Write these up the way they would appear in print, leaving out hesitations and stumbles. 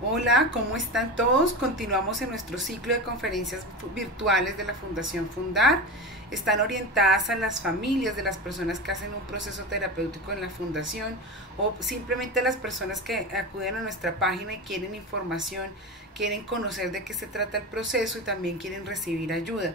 Hola, ¿cómo están todos? Continuamos en nuestro ciclo de conferencias virtuales de la Fundación Fundar. Están orientadas a las familias de las personas que hacen un proceso terapéutico en la fundación o simplemente a las personas que acuden a nuestra página y quieren información, quieren conocer de qué se trata el proceso y también quieren recibir ayuda.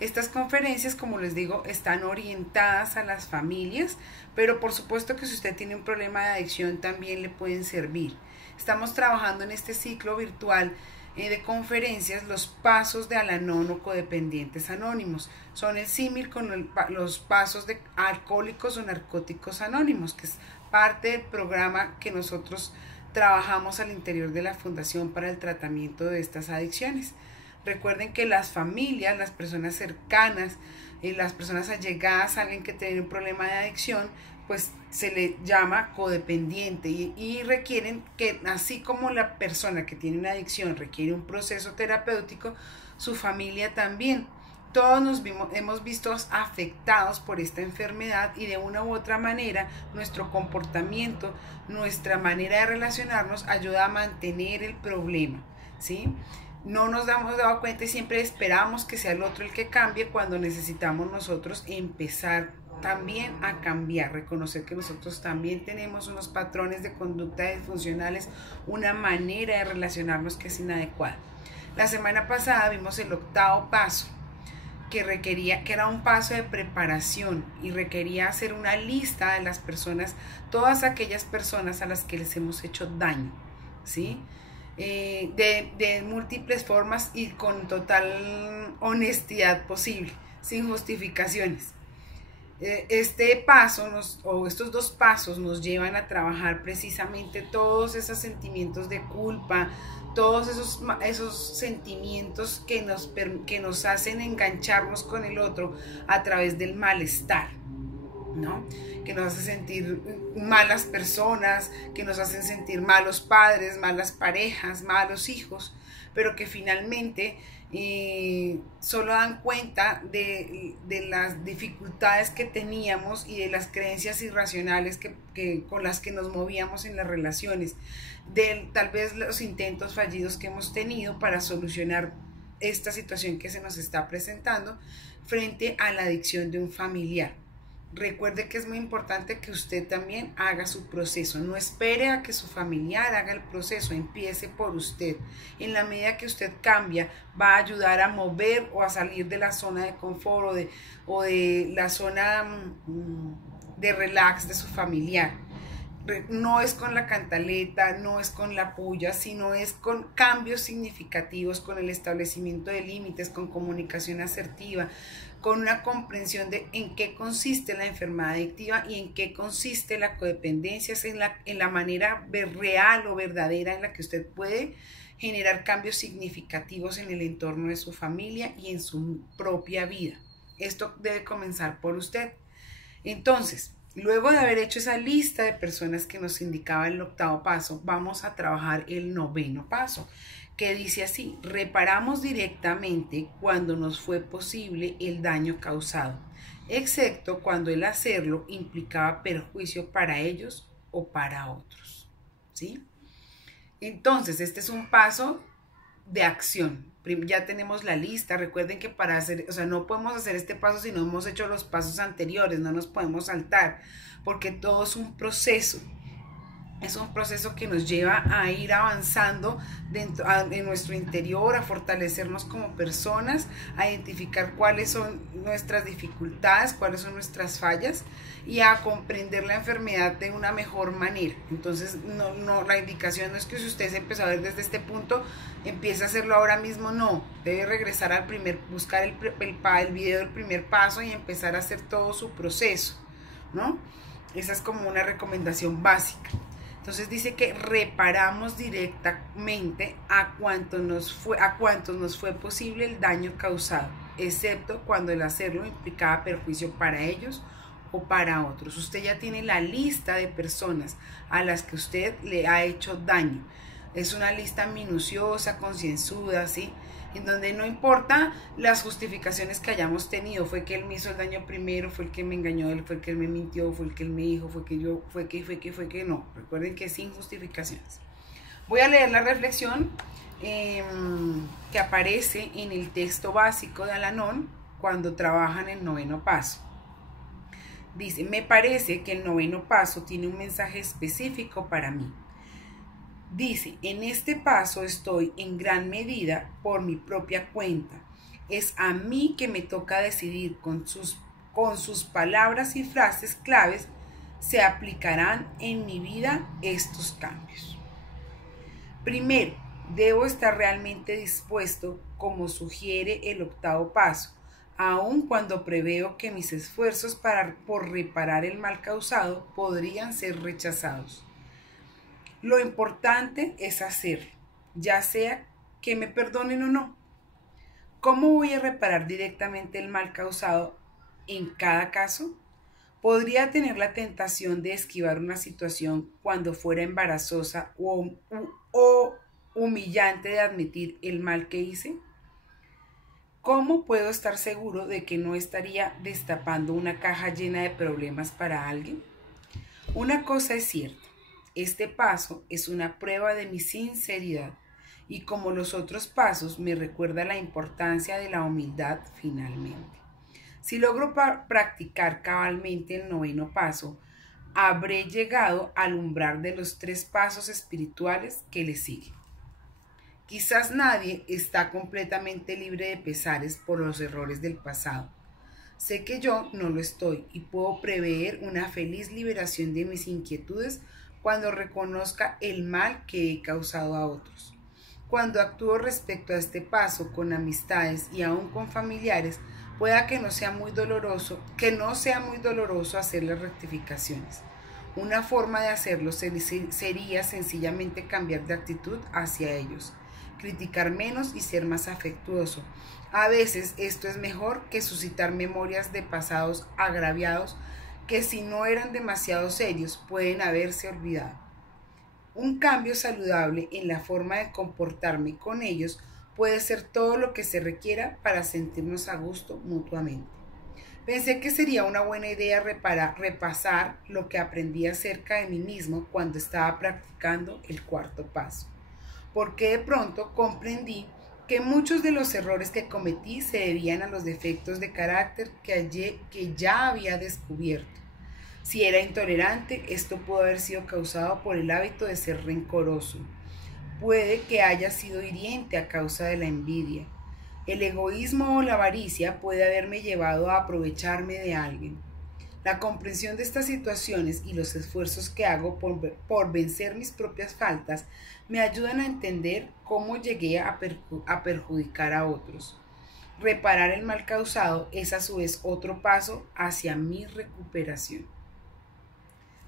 Estas conferencias, como les digo, están orientadas a las familias, pero por supuesto que si usted tiene un problema de adicción también le pueden servir. Estamos trabajando en este ciclo virtual de conferencias los pasos de Al-Anon o codependientes anónimos. Son el símil con los pasos de alcohólicos o narcóticos anónimos, que es parte del programa que nosotros trabajamos al interior de la Fundación para el tratamiento de estas adicciones. Recuerden que las familias, las personas cercanas, las personas allegadas a alguien que tiene un problema de adicción, pues se le llama codependiente y requieren que, así como la persona que tiene una adicción requiere un proceso terapéutico, su familia también. Todos hemos visto afectados por esta enfermedad y de una u otra manera nuestro comportamiento, nuestra manera de relacionarnos ayuda a mantener el problema, ¿sí? No nos hemos dado cuenta y siempre esperamos que sea el otro el que cambie cuando necesitamos nosotros empezar también a cambiar, reconocer que nosotros también tenemos unos patrones de conducta disfuncionales, una manera de relacionarnos que es inadecuada. La semana pasada vimos el octavo paso, que era un paso de preparación y requería hacer una lista de las personas, todas aquellas personas a las que les hemos hecho daño, ¿sí? De múltiples formas y con total honestidad posible, sin justificaciones. Este paso o estos dos pasos nos llevan a trabajar precisamente todos esos sentimientos de culpa, todos esos sentimientos que nos hacen engancharnos con el otro a través del malestar, ¿no? Que nos hace sentir malas personas, que nos hacen sentir malos padres, malas parejas, malos hijos, pero que finalmente solo dan cuenta de las dificultades que teníamos y de las creencias irracionales con las que nos movíamos en las relaciones, de tal vez los intentos fallidos que hemos tenido para solucionar esta situación que se nos está presentando frente a la adicción de un familiar. Recuerde que es muy importante que usted también haga su proceso. No espere a que su familiar haga el proceso, empiece por usted. En la medida que usted cambia, va a ayudar a mover o a salir de la zona de confort o de la zona de relax de su familiar. No es con la cantaleta, no es con la puya, sino es con cambios significativos, con el establecimiento de límites, con comunicación asertiva, con una comprensión de en qué consiste la enfermedad adictiva y en qué consiste la codependencia, es en la manera real o verdadera en la que usted puede generar cambios significativos en el entorno de su familia y en su propia vida. Esto debe comenzar por usted. Entonces, luego de haber hecho esa lista de personas que nos indicaba el octavo paso, vamos a trabajar el noveno paso, que dice así: reparamos directamente cuando nos fue posible el daño causado, excepto cuando el hacerlo implicaba perjuicio para ellos o para otros, ¿sí? Entonces, este es un paso de acción. Ya tenemos la lista. Recuerden que para hacer, o sea, no podemos hacer este paso si no hemos hecho los pasos anteriores, no nos podemos saltar, porque todo es un proceso. Es un proceso que nos lleva a ir avanzando en nuestro interior, a fortalecernos como personas, a identificar cuáles son nuestras dificultades, cuáles son nuestras fallas y a comprender la enfermedad de una mejor manera. Entonces, la indicación no es que si usted se empezó a ver desde este punto, empiece a hacerlo ahora mismo, no. Debe regresar buscar el video del primer paso y empezar a hacer todo su proceso, ¿no? Esa es como una recomendación básica. Entonces dice que reparamos directamente a cuantos nos fue posible el daño causado, excepto cuando el hacerlo implicaba perjuicio para ellos o para otros. Usted ya tiene la lista de personas a las que usted le ha hecho daño. Es una lista minuciosa, concienzuda, ¿sí? En donde no importa las justificaciones que hayamos tenido, fue que él me hizo el daño primero, fue el que me engañó, él fue el que él me mintió, fue el que él me dijo, fue que no. Recuerden que sin justificaciones. Voy a leer la reflexión que aparece en el texto básico de Al-Anon cuando trabajan el noveno paso. Dice, me parece que el noveno paso tiene un mensaje específico para mí. Dice, en este paso estoy en gran medida por mi propia cuenta. Es a mí que me toca decidir con sus palabras y frases claves se aplicarán en mi vida estos cambios. Primero, debo estar realmente dispuesto, como sugiere el octavo paso, aun cuando preveo que mis esfuerzos por reparar el mal causado podrían ser rechazados. Lo importante es hacerlo, ya sea que me perdonen o no. ¿Cómo voy a reparar directamente el mal causado en cada caso? Podría tener la tentación de esquivar una situación cuando fuera embarazosa o humillante de admitir el mal que hice. ¿Cómo puedo estar seguro de que no estaría destapando una caja llena de problemas para alguien? Una cosa es cierta, este paso es una prueba de mi sinceridad y como los otros pasos me recuerda la importancia de la humildad finalmente. Si logro practicar cabalmente el noveno paso, habré llegado al umbral de los 3 pasos espirituales que le siguen. Quizás nadie está completamente libre de pesares por los errores del pasado. Sé que yo no lo estoy y puedo prever una feliz liberación de mis inquietudes cuando reconozca el mal que he causado a otros. Cuando actúo respecto a este paso con amistades y aún con familiares, pueda que no sea muy doloroso hacer las rectificaciones. Una forma de hacerlo sería sencillamente cambiar de actitud hacia ellos, criticar menos y ser más afectuoso. A veces esto es mejor que suscitar memorias de pasados agraviados que si no eran demasiado serios pueden haberse olvidado. Un cambio saludable en la forma de comportarme con ellos puede ser todo lo que se requiera para sentirnos a gusto mutuamente. Pensé que sería una buena idea repasar lo que aprendí acerca de mí mismo cuando estaba practicando el cuarto paso, porque de pronto comprendí que muchos de los errores que cometí se debían a los defectos de carácter que ya había descubierto. Si era intolerante, esto pudo haber sido causado por el hábito de ser rencoroso. Puede que haya sido hiriente a causa de la envidia. El egoísmo o la avaricia puede haberme llevado a aprovecharme de alguien. La comprensión de estas situaciones y los esfuerzos que hago por vencer mis propias faltas me ayudan a entender cómo llegué a perjudicar a otros. Reparar el mal causado es a su vez otro paso hacia mi recuperación.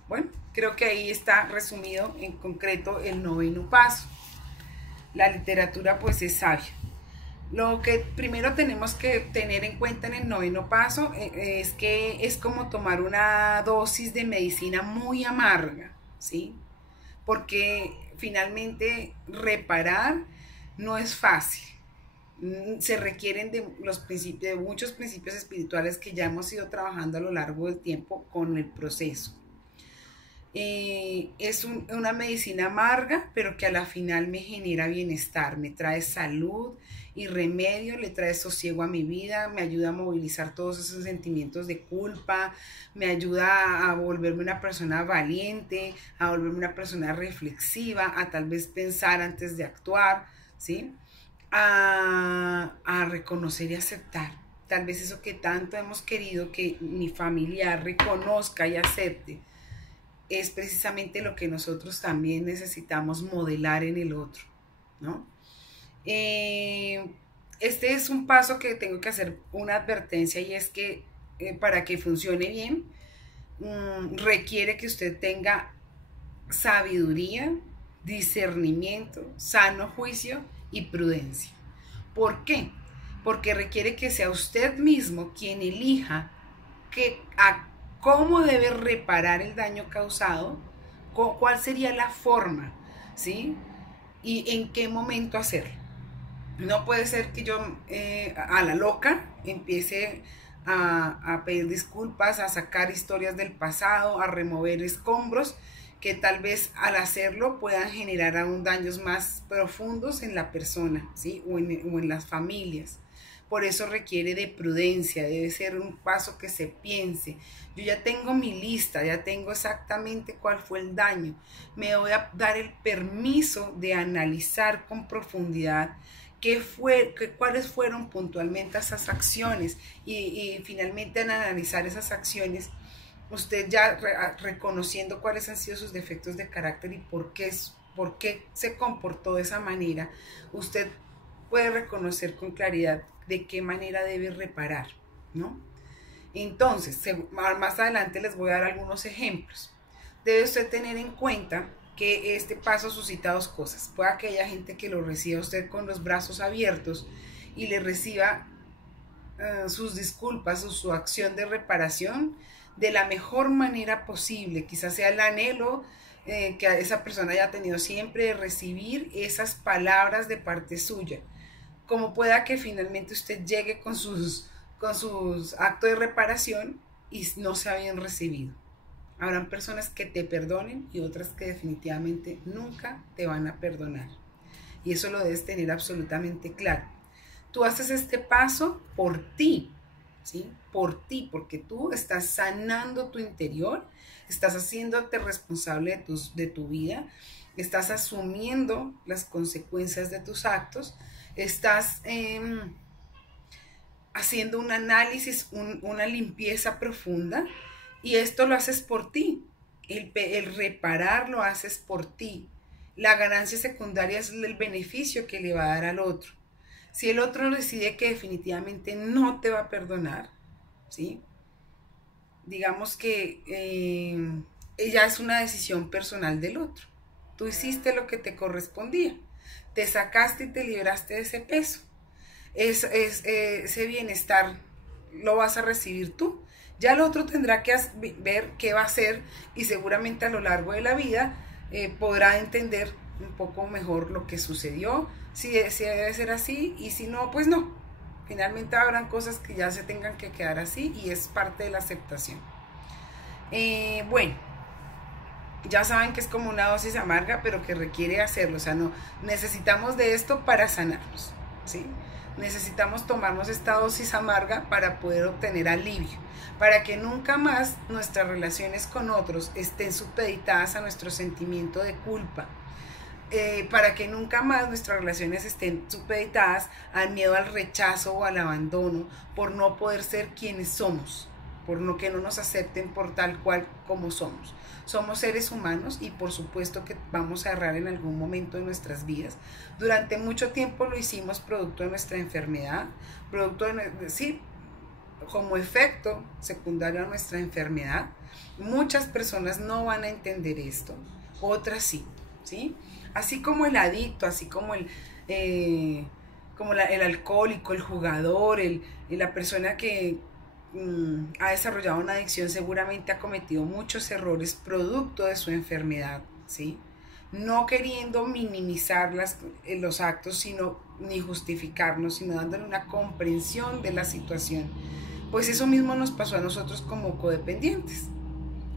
Bueno, creo que ahí está resumido en concreto el noveno paso. La literatura pues es sabia. Lo que primero tenemos que tener en cuenta en el noveno paso es que es como tomar una dosis de medicina muy amarga, ¿sí? Porque finalmente reparar no es fácil. Se requieren de muchos principios espirituales que ya hemos ido trabajando a lo largo del tiempo con el proceso. Es una medicina amarga, pero que a la final me genera bienestar, me trae salud y remedio, le trae sosiego a mi vida, me ayuda a movilizar todos esos sentimientos de culpa, me ayuda a volverme una persona valiente, a volverme una persona reflexiva, a tal vez pensar antes de actuar, ¿sí? A reconocer y aceptar. Tal vez eso que tanto hemos querido que mi familiar reconozca y acepte, es precisamente lo que nosotros también necesitamos modelar en el otro, ¿no? Este es un paso que tengo que hacer una advertencia y es que para que funcione bien requiere que usted tenga sabiduría, discernimiento, sano juicio y prudencia. ¿Por qué? Porque requiere que sea usted mismo quien elija cómo debe reparar el daño causado, cuál sería la forma, ¿sí? Y en qué momento hacerlo. No puede ser que yo a la loca empiece a pedir disculpas, a sacar historias del pasado, a remover escombros que tal vez al hacerlo puedan generar aún daños más profundos en la persona, ¿sí? O en las familias. Por eso requiere de prudencia, debe ser un paso que se piense. Yo ya tengo mi lista, ya tengo exactamente cuál fue el daño. Me voy a dar el permiso de analizar con profundidad cuáles fueron puntualmente esas acciones y finalmente al analizar esas acciones, usted ya reconociendo cuáles han sido sus defectos de carácter y por qué se comportó de esa manera, usted puede reconocer con claridad de qué manera debe reparar, ¿no? Entonces, más adelante les voy a dar algunos ejemplos. Debe usted tener en cuenta que este paso suscita dos cosas. Puede que haya gente que lo reciba usted con los brazos abiertos y le reciba sus disculpas o su acción de reparación de la mejor manera posible. Quizás sea el anhelo que esa persona haya tenido siempre de recibir esas palabras de parte suya. Como pueda que finalmente usted llegue con sus actos de reparación y no sea bien recibido. Habrán personas que te perdonen y otras que definitivamente nunca te van a perdonar. Y eso lo debes tener absolutamente claro. Tú haces este paso por ti, ¿sí? Por ti, porque tú estás sanando tu interior, estás haciéndote responsable de tu vida, estás asumiendo las consecuencias de tus actos, estás haciendo un análisis, una limpieza profunda, y esto lo haces por ti. El reparar lo haces por ti. La ganancia secundaria es el beneficio que le va a dar al otro. Si el otro decide que definitivamente no te va a perdonar, ¿sí? Digamos que ella es una decisión personal del otro. Tú hiciste lo que te correspondía. Te sacaste y te liberaste de ese peso. Ese bienestar lo vas a recibir tú. Ya el otro tendrá que ver qué va a hacer y seguramente a lo largo de la vida podrá entender un poco mejor lo que sucedió, si debe ser así, y si no, pues no. Finalmente habrán cosas que ya se tengan que quedar así y es parte de la aceptación. Bueno, ya saben que es como una dosis amarga, pero que requiere hacerlo. O sea, no necesitamos de esto para sanarnos, ¿sí? Necesitamos tomarnos esta dosis amarga para poder obtener alivio, para que nunca más nuestras relaciones con otros estén supeditadas a nuestro sentimiento de culpa, para que nunca más nuestras relaciones estén supeditadas al miedo al rechazo o al abandono por no poder ser quienes somos, por no que no nos acepten por tal cual como somos. Somos seres humanos y por supuesto que vamos a errar en algún momento de nuestras vidas. Durante mucho tiempo lo hicimos producto de nuestra enfermedad, sí, como efecto secundario a nuestra enfermedad. Muchas personas no van a entender esto, otras sí, ¿sí? Así como el adicto, así como el alcohólico, el jugador, la persona que ha desarrollado una adicción seguramente ha cometido muchos errores producto de su enfermedad, ¿sí? No queriendo minimizar los actos, ni justificarnos, sino dándole una comprensión de la situación. Pues eso mismo nos pasó a nosotros como codependientes.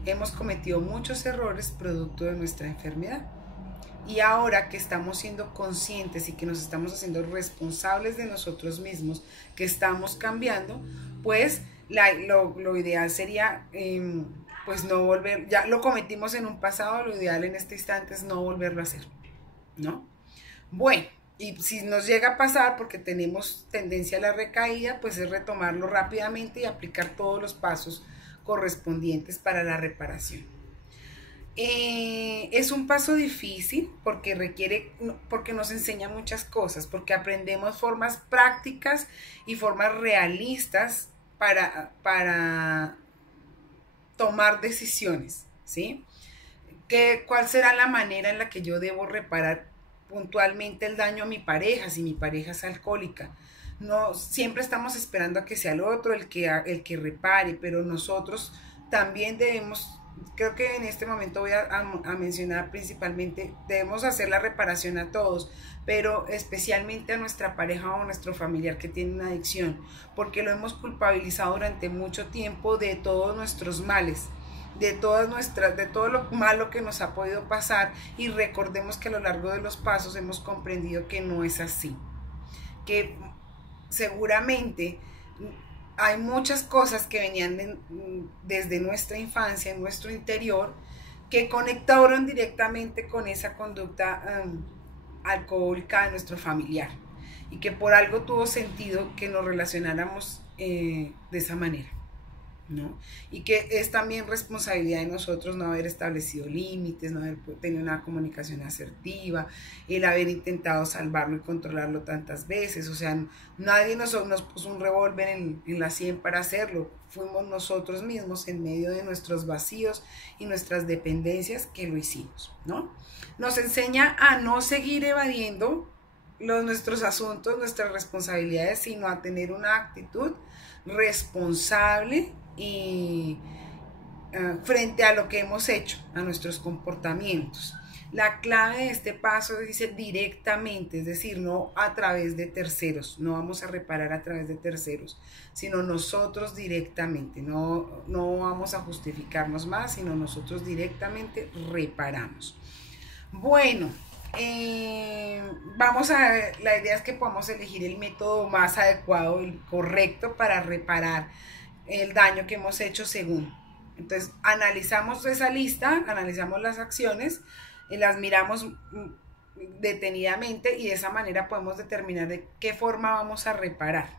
Hemos cometido muchos errores producto de nuestra enfermedad. Y ahora que estamos siendo conscientes y que nos estamos haciendo responsables de nosotros mismos, que estamos cambiando, pues lo ideal sería pues no volver, ya lo cometimos en un pasado, lo ideal en este instante es no volverlo a hacer, ¿no? Bueno, y si nos llega a pasar porque tenemos tendencia a la recaída, pues es retomarlo rápidamente y aplicar todos los pasos correspondientes para la reparación. Es un paso difícil porque nos enseña muchas cosas, porque aprendemos formas prácticas y formas realistas para tomar decisiones, ¿sí? ¿Cuál será la manera en la que yo debo reparar puntualmente el daño a mi pareja si mi pareja es alcohólica? No siempre estamos esperando a que sea el otro el que repare, pero nosotros también debemos. Creo que en este momento voy a mencionar principalmente, debemos hacer la reparación a todos, pero especialmente a nuestra pareja o a nuestro familiar que tiene una adicción, porque lo hemos culpabilizado durante mucho tiempo de todos nuestros males. de todo lo malo que nos ha podido pasar, y recordemos que a lo largo de los pasos hemos comprendido que no es así, que seguramente hay muchas cosas que venían desde nuestra infancia, en nuestro interior, que conectaron directamente con esa conducta alcohólica de nuestro familiar, y que por algo tuvo sentido que nos relacionáramos de esa manera, ¿no? Y que es también responsabilidad de nosotros no haber establecido límites, no haber tenido una comunicación asertiva, el haber intentado salvarlo y controlarlo tantas veces. O sea, nadie nos puso un revólver en la sien para hacerlo, fuimos nosotros mismos en medio de nuestros vacíos y nuestras dependencias que lo hicimos, ¿no? Nos enseña a no seguir evadiendo nuestros asuntos, nuestras responsabilidades, sino a tener una actitud responsable y frente a lo que hemos hecho, a nuestros comportamientos. La clave de este paso dice directamente, es decir, no a través de terceros, no vamos a reparar a través de terceros, sino nosotros directamente, no vamos a justificarnos más, sino nosotros directamente reparamos. Bueno, vamos a ver, la idea es que podamos elegir el método más adecuado, el correcto para reparar el daño que hemos hecho según. Entonces analizamos esa lista, analizamos las acciones, las miramos detenidamente, y de esa manera podemos determinar de qué forma vamos a reparar,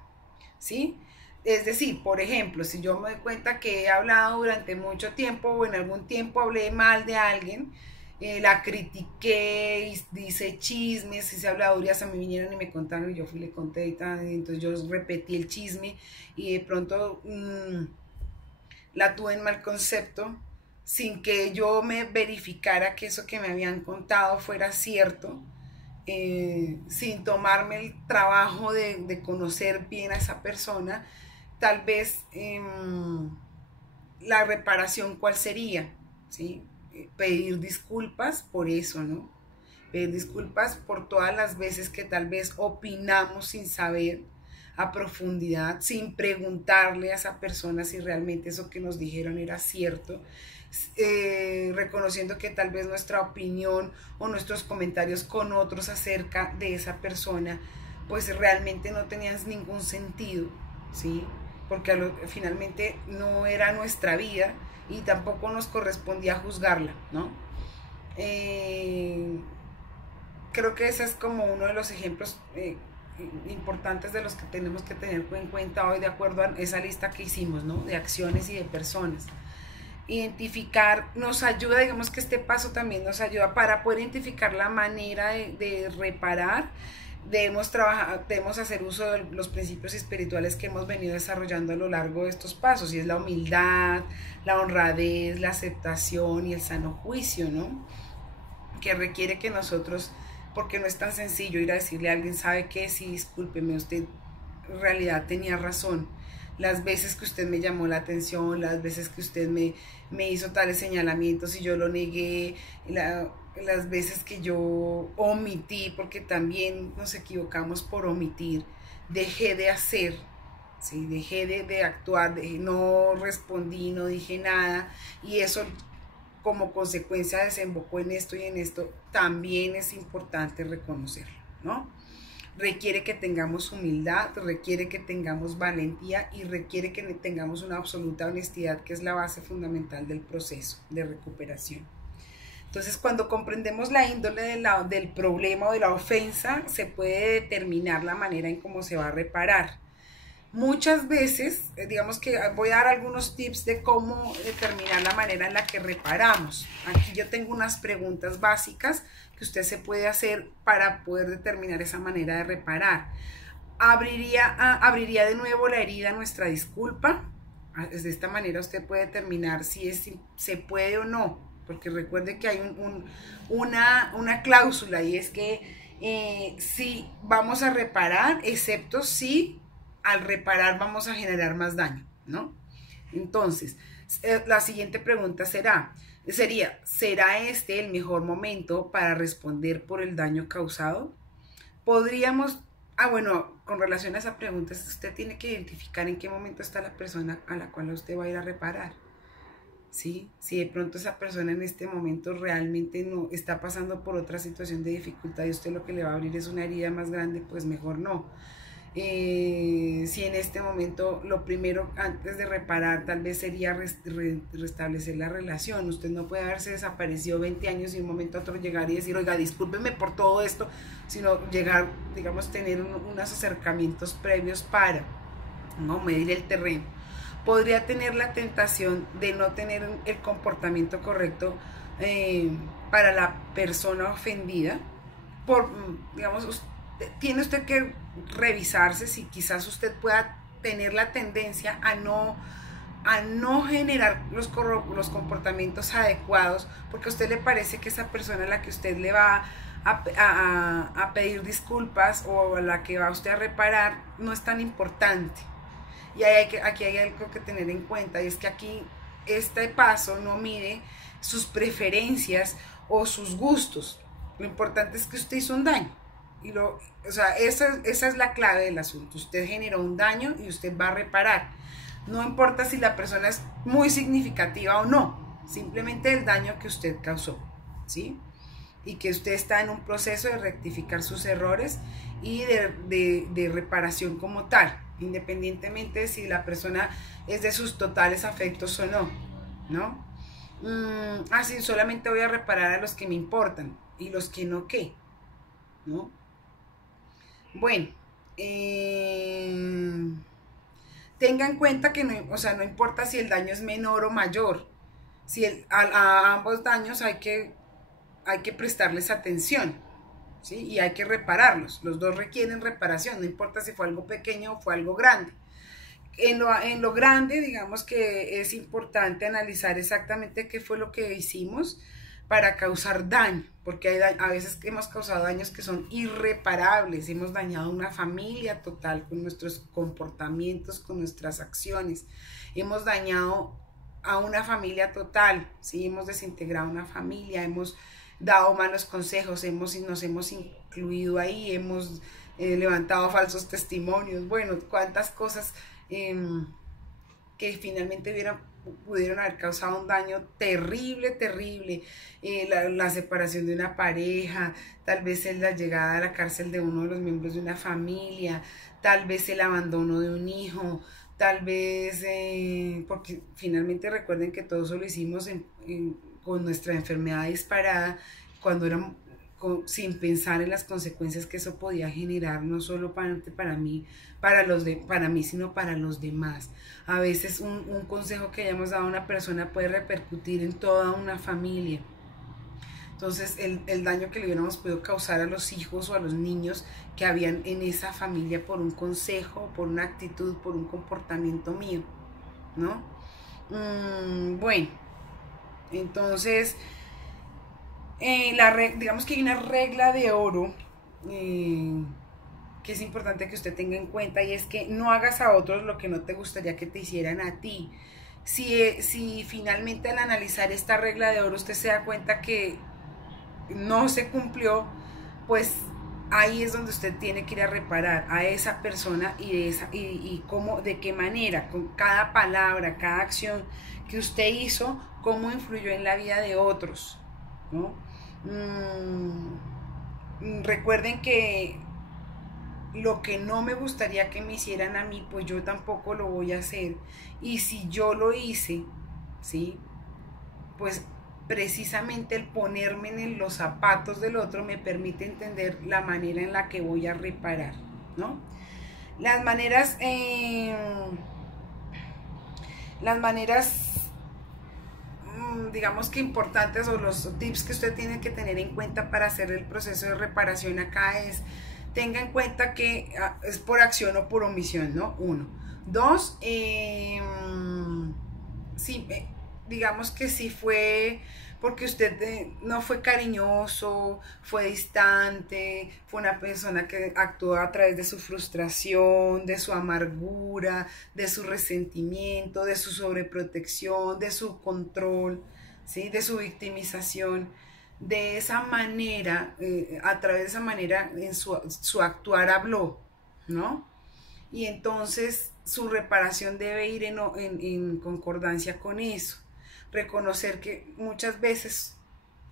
¿sí? Es decir, por ejemplo, si yo me doy cuenta que he hablado durante mucho tiempo, o en algún tiempo hablé mal de alguien, la critiqué, dice chismes, hice habladurías, a mí vinieron y me contaron y yo fui y le conté y tal, y entonces yo repetí el chisme y de pronto la tuve en mal concepto sin que yo me verificara que eso que me habían contado fuera cierto, sin tomarme el trabajo de conocer bien a esa persona. Tal vez la reparación, ¿cuál sería? ¿Sí? Pedir disculpas por eso, ¿no? Pedir disculpas por todas las veces que tal vez opinamos sin saber a profundidad, sin preguntarle a esa persona si realmente eso que nos dijeron era cierto, reconociendo que tal vez nuestra opinión o nuestros comentarios con otros acerca de esa persona pues realmente no tenían ningún sentido, ¿sí? Porque finalmente no era nuestra vida y tampoco nos correspondía juzgarla, ¿no? Creo que ese es como uno de los ejemplos importantes de los que tenemos que tener en cuenta hoy, de acuerdo a esa lista que hicimos, ¿no? De acciones y de personas. Identificar nos ayuda, digamos que este paso también nos ayuda para poder identificar la manera de reparar. Debemos hacer uso de los principios espirituales que hemos venido desarrollando a lo largo de estos pasos, y es la humildad, la honradez, la aceptación y el sano juicio, ¿no? Que requiere que nosotros, porque no es tan sencillo ir a decirle a alguien, ¿sabe qué? Sí, discúlpeme, usted en realidad tenía razón. Las veces que usted me llamó la atención, las veces que usted me hizo tales señalamientos y yo lo negué, las veces que yo omití, porque también nos equivocamos por omitir, dejé de hacer, ¿sí? Dejé de actuar, no respondí, no dije nada, y eso como consecuencia desembocó en esto y en esto. También es importante reconocerlo, ¿no? Requiere que tengamos humildad, requiere que tengamos valentía y requiere que tengamos una absoluta honestidad, que es la base fundamental del proceso de recuperación. Entonces, cuando comprendemos la índole del problema o de la ofensa, se puede determinar la manera en cómo se va a reparar. Muchas veces, digamos que voy a dar algunos tips de cómo determinar la manera en la que reparamos. Aquí yo tengo unas preguntas básicas que usted se puede hacer para poder determinar esa manera de reparar. ¿Abriría de nuevo la herida nuestra disculpa? De esta manera usted puede determinar si se puede o no, porque recuerde que hay una cláusula, y es que sí vamos a reparar, excepto si al reparar vamos a generar más daño, ¿no? Entonces, la siguiente pregunta sería, ¿será este el mejor momento para responder por el daño causado? Podríamos, bueno, con relación a esa pregunta, usted tiene que identificar en qué momento está la persona a la cual usted va a ir a reparar. ¿sí? Si de pronto esa persona en este momento realmente no está pasando por otra situación de dificultad y usted lo que le va a abrir es una herida más grande, pues mejor no. Si en este momento lo primero antes de reparar tal vez sería restablecer la relación. Usted no puede haberse desaparecido 20 años y de un momento a otro llegar y decir, oiga, discúlpeme por todo esto, sino llegar, digamos, tener unos acercamientos previos para, ¿no?, medir el terreno. Podría tener la tentación de no tener el comportamiento correcto para la persona ofendida, por, digamos, tiene usted que revisarse si quizás usted pueda tener la tendencia a no generar los comportamientos adecuados, porque a usted le parece que esa persona a la que usted le va a pedir disculpas o a la que va usted a reparar no es tan importante. Y aquí hay algo que tener en cuenta, y es que aquí este paso no mide sus preferencias o sus gustos. Lo importante es que usted hizo un daño. O sea, esa es la clave del asunto. Usted generó un daño y usted va a reparar. No importa si la persona es muy significativa o no, simplemente el daño que usted causó, ¿sí? Y que usted está en un proceso de rectificar sus errores y de reparación como tal, independientemente de si la persona es de sus totales afectos o no, ¿no? Así solamente voy a reparar a los que me importan y los que no, ¿qué? ¿No? Bueno, tenga en cuenta que no, o sea, no importa si el daño es menor o mayor, si a ambos daños hay que prestarles atención, ¿sí? Y hay que repararlos. Los dos requieren reparación, no importa si fue algo pequeño o fue algo grande. En lo grande, digamos que es importante analizar exactamente qué fue lo que hicimos para causar daño, porque a veces hemos causado daños que son irreparables. Hemos dañado una familia total con nuestros comportamientos, con nuestras acciones. Hemos dañado a una familia total, ¿sí? Hemos desintegrado una familia, hemos dado malos consejos, nos hemos incluido ahí, hemos levantado falsos testimonios, bueno, cuántas cosas que finalmente pudieron haber causado un daño terrible, terrible. La separación de una pareja, tal vez la llegada a la cárcel de uno de los miembros de una familia, tal vez el abandono de un hijo, tal vez, porque finalmente recuerden que todo eso lo hicimos con nuestra enfermedad disparada, cuando éramos, sin pensar en las consecuencias que eso podía generar, no solo para mí, para mí, sino para los demás. A veces un consejo que hayamos dado a una persona puede repercutir en toda una familia. Entonces el daño que le hubiéramos podido causar a los hijos o a los niños que habían en esa familia por un consejo, por una actitud, por un comportamiento mío, ¿no? Bueno, entonces digamos que hay una regla de oro que es importante que usted tenga en cuenta, y es que no hagas a otros lo que no te gustaría que te hicieran a ti. Si finalmente al analizar esta regla de oro usted se da cuenta que no se cumplió, pues ahí es donde usted tiene que ir a reparar a esa persona y cómo, de qué manera, con cada palabra, cada acción que usted hizo, cómo influyó en la vida de otros, ¿no? Recuerden que lo que no me gustaría que me hicieran a mí, pues yo tampoco lo voy a hacer. Y si yo lo hice, ¿sí?, pues precisamente el ponerme en los zapatos del otro me permite entender la manera en la que voy a reparar, ¿no? Las maneras digamos que importantes, o los tips que usted tiene que tener en cuenta para hacer el proceso de reparación acá es: tenga en cuenta que es por acción o por omisión, ¿no? 1. 2, sí, digamos que si fue porque usted no fue cariñoso, fue distante, fue una persona que actuó a través de su frustración, de su amargura, de su resentimiento, de su sobreprotección, de su control, ¿sí?, de su victimización. De esa manera, a través de esa manera, en su actuar habló, ¿no? Y entonces su reparación debe ir en concordancia con eso. reconocer que muchas veces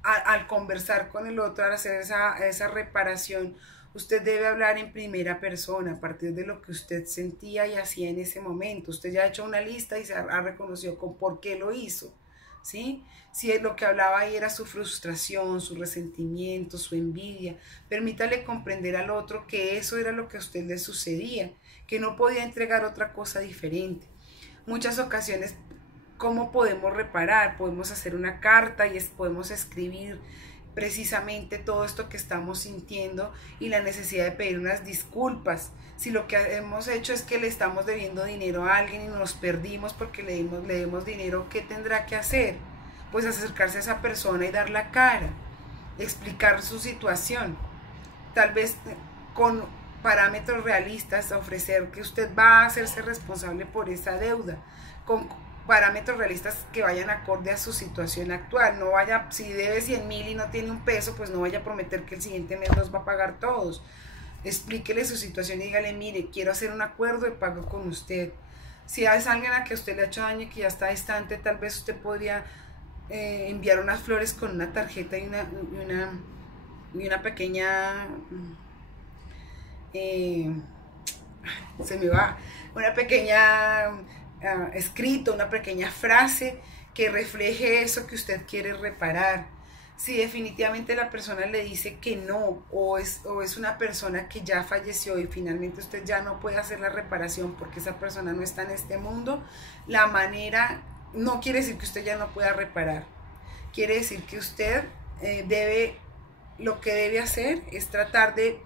al conversar con el otro, al hacer esa reparación, usted debe hablar en primera persona a partir de lo que usted sentía y hacía en ese momento. Usted ya ha hecho una lista y se ha reconocido con por qué lo hizo, ¿sí? Si lo que hablaba ahí era su frustración, su resentimiento, su envidia, permítale comprender al otro que eso era lo que a usted le sucedía, que no podía entregar otra cosa diferente. Muchas ocasiones, ¿cómo podemos reparar? Podemos hacer una carta y podemos escribir precisamente todo esto que estamos sintiendo y la necesidad de pedir unas disculpas. Si lo que hemos hecho es que le estamos debiendo dinero a alguien y nos perdimos porque le demos dinero, ¿qué tendrá que hacer? Pues acercarse a esa persona y dar la cara, explicar su situación, tal vez con parámetros realistas, ofrecer que usted va a hacerse responsable por esa deuda, con parámetros realistas que vayan acorde a su situación actual. No vaya, si debe 100.000 y no tiene un peso, pues no vaya a prometer que el siguiente mes los va a pagar todos. Explíquele su situación y dígale, mire, quiero hacer un acuerdo de pago con usted. Si es alguien a que usted le ha hecho daño y que ya está distante, tal vez usted podría enviar unas flores con una tarjeta y una pequeña se me va, una pequeña escrito, una pequeña frase que refleje eso que usted quiere reparar. Si definitivamente la persona le dice que no, o es una persona que ya falleció y finalmente usted ya no puede hacer la reparación porque esa persona no está en este mundo, la manera no quiere decir que usted ya no pueda reparar, quiere decir que usted lo que debe hacer es tratar de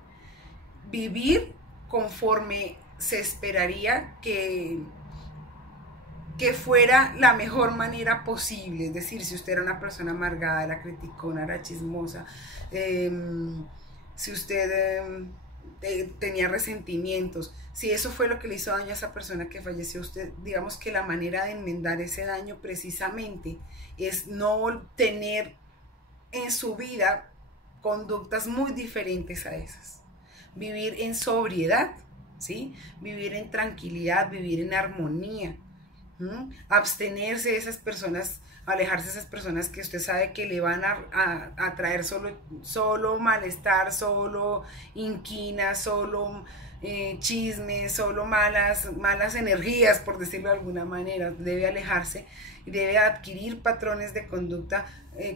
vivir conforme se esperaría que fuera la mejor manera posible. Es decir, si usted era una persona amargada, era criticona, era chismosa, si usted tenía resentimientos, si eso fue lo que le hizo daño a esa persona que falleció, usted, digamos que la manera de enmendar ese daño precisamente es no tener en su vida conductas muy diferentes a esas. Vivir en sobriedad, ¿sí? Vivir en tranquilidad, vivir en armonía. Abstenerse de esas personas, alejarse de esas personas que usted sabe que le van a traer solo malestar, solo inquina, solo chismes, solo malas energías, por decirlo de alguna manera. Debe alejarse y debe adquirir patrones de conducta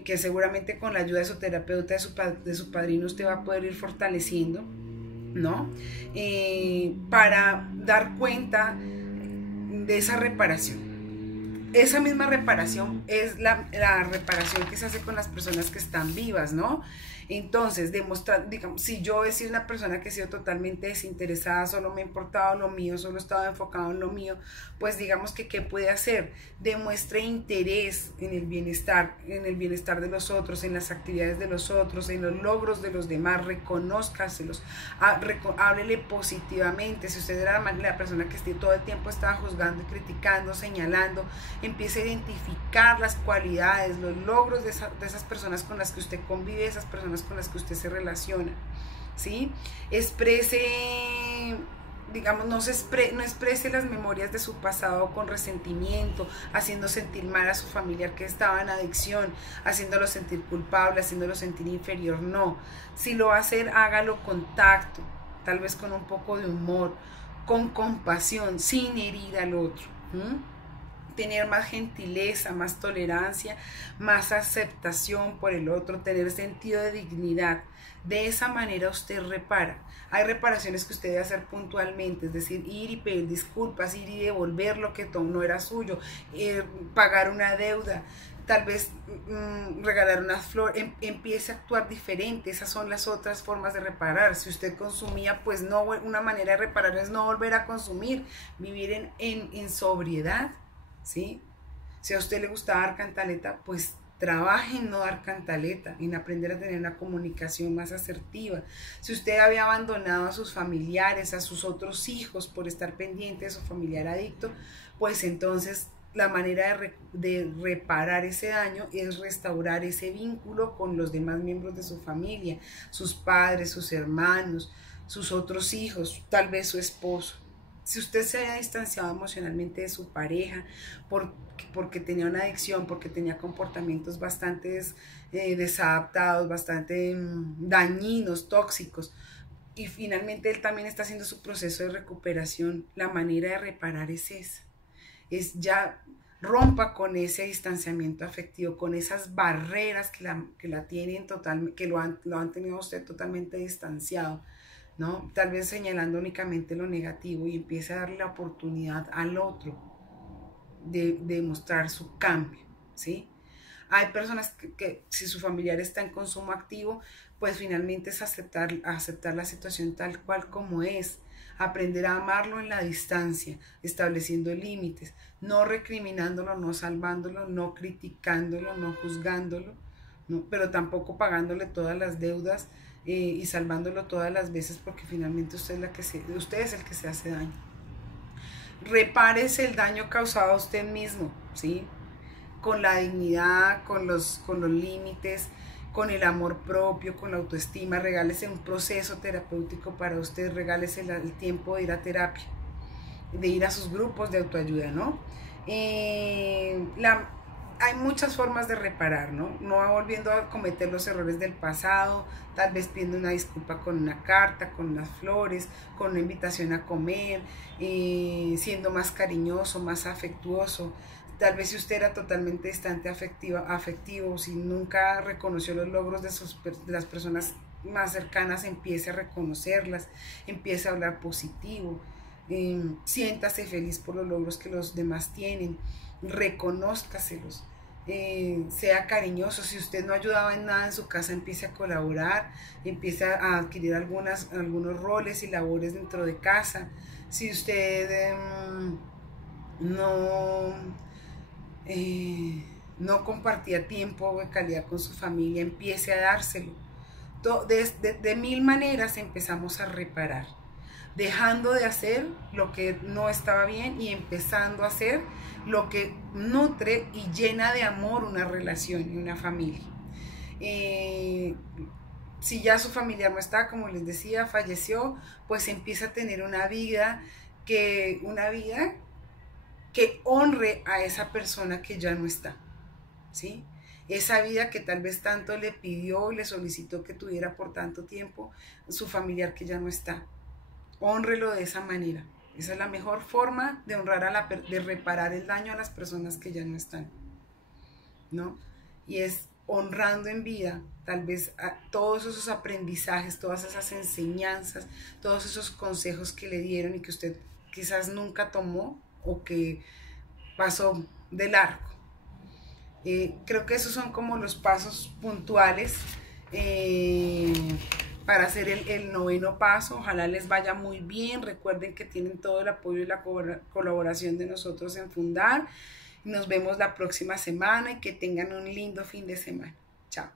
que seguramente con la ayuda de su terapeuta, de su padrino, usted va a poder ir fortaleciendo, ¿no? Para dar cuenta de esa reparación. Esa misma reparación es la reparación que se hace con las personas que están vivas, ¿no? Entonces, demostrar, digamos, si yo he sido una persona que he sido totalmente desinteresada, solo me ha importado lo mío, solo he estado enfocado en lo mío, pues digamos que ¿qué puede hacer? Demuestre interés en el bienestar de los otros, en las actividades de los otros, en los logros de los demás, reconózcaselos, háblele positivamente. Si usted era la persona que todo el tiempo estaba juzgando y criticando, señalando, empiece a identificar las cualidades, los logros de esas personas con las que usted convive, esas personas con las que usted se relaciona, ¿sí? Exprese, digamos, no exprese las memorias de su pasado con resentimiento, haciendo sentir mal a su familiar que estaba en adicción, haciéndolo sentir culpable, haciéndolo sentir inferior. No, si lo va a hacer, hágalo con tacto, tal vez con un poco de humor, con compasión, sin herir al otro. Tener más gentileza, más tolerancia, más aceptación por el otro, tener sentido de dignidad. De esa manera usted repara. Hay reparaciones que usted debe hacer puntualmente, es decir, ir y pedir disculpas, ir y devolver lo que no era suyo, pagar una deuda, tal vez regalar unas flores, empiece a actuar diferente. Esas son las otras formas de reparar. Si usted consumía, pues no, una manera de reparar es no volver a consumir, vivir en sobriedad, ¿sí? Si a usted le gusta dar cantaleta, pues trabaje en no dar cantaleta, en aprender a tener una comunicación más asertiva. Si usted había abandonado a sus familiares, a sus otros hijos por estar pendiente de su familiar adicto, pues entonces la manera de reparar ese daño es restaurar ese vínculo con los demás miembros de su familia, sus padres, sus hermanos, sus otros hijos, tal vez su esposo. Si usted se haya distanciado emocionalmente de su pareja porque tenía una adicción, porque tenía comportamientos bastante desadaptados, bastante dañinos, tóxicos, y finalmente él también está haciendo su proceso de recuperación, la manera de reparar es esa. Es ya rompa con ese distanciamiento afectivo, con esas barreras que la tienen que lo han tenido usted totalmente distanciado, ¿no? Tal vez señalando únicamente lo negativo y empiece a darle la oportunidad al otro de mostrar su cambio, ¿sí? Hay personas que si su familiar está en consumo activo, pues finalmente es aceptar la situación tal cual como es, aprender a amarlo en la distancia, estableciendo límites, no recriminándolo, no salvándolo, no criticándolo, no juzgándolo, ¿no? Pero tampoco pagándole todas las deudas y salvándolo todas las veces, porque finalmente usted es el que se hace daño. Repárese el daño causado a usted mismo, ¿sí? Con la dignidad, con los límites, con el amor propio, con la autoestima. Regálese un proceso terapéutico para usted, regálese el tiempo de ir a terapia, de ir a sus grupos de autoayuda, ¿no? Hay muchas formas de reparar, ¿no? No volviendo a cometer los errores del pasado, tal vez pidiendo una disculpa con una carta, con unas flores, con una invitación a comer, siendo más cariñoso, más afectuoso. Tal vez si usted era totalmente distante afectivo, si nunca reconoció los logros de las personas más cercanas, empiece a reconocerlas, empiece a hablar positivo, siéntase feliz por los logros que los demás tienen, reconózcaselos, sea cariñoso. Si usted no ayudaba en nada en su casa, empiece a colaborar, empiece a adquirir algunos roles y labores dentro de casa. Si usted no compartía tiempo de calidad con su familia, empiece a dárselo. De mil maneras empezamos a reparar, dejando de hacer lo que no estaba bien y empezando a hacer lo que nutre y llena de amor una relación y una familia. Si ya su familiar no está, como les decía, falleció, pues empieza a tener una vida que honre a esa persona que ya no está, ¿sí? Esa vida que tal vez tanto le pidió, le solicitó que tuviera por tanto tiempo su familiar que ya no está. Hónrelo de esa manera. Esa es la mejor forma de honrar de reparar el daño a las personas que ya no están, ¿no? Y es honrando en vida, tal vez todos esos aprendizajes, todas esas enseñanzas, todos esos consejos que le dieron y que usted quizás nunca tomó o que pasó de largo. Creo que esos son como los pasos puntuales para hacer el noveno paso. Ojalá les vaya muy bien. Recuerden que tienen todo el apoyo y la colaboración de nosotros en Fundar. Nos vemos la próxima semana y que tengan un lindo fin de semana. Chao.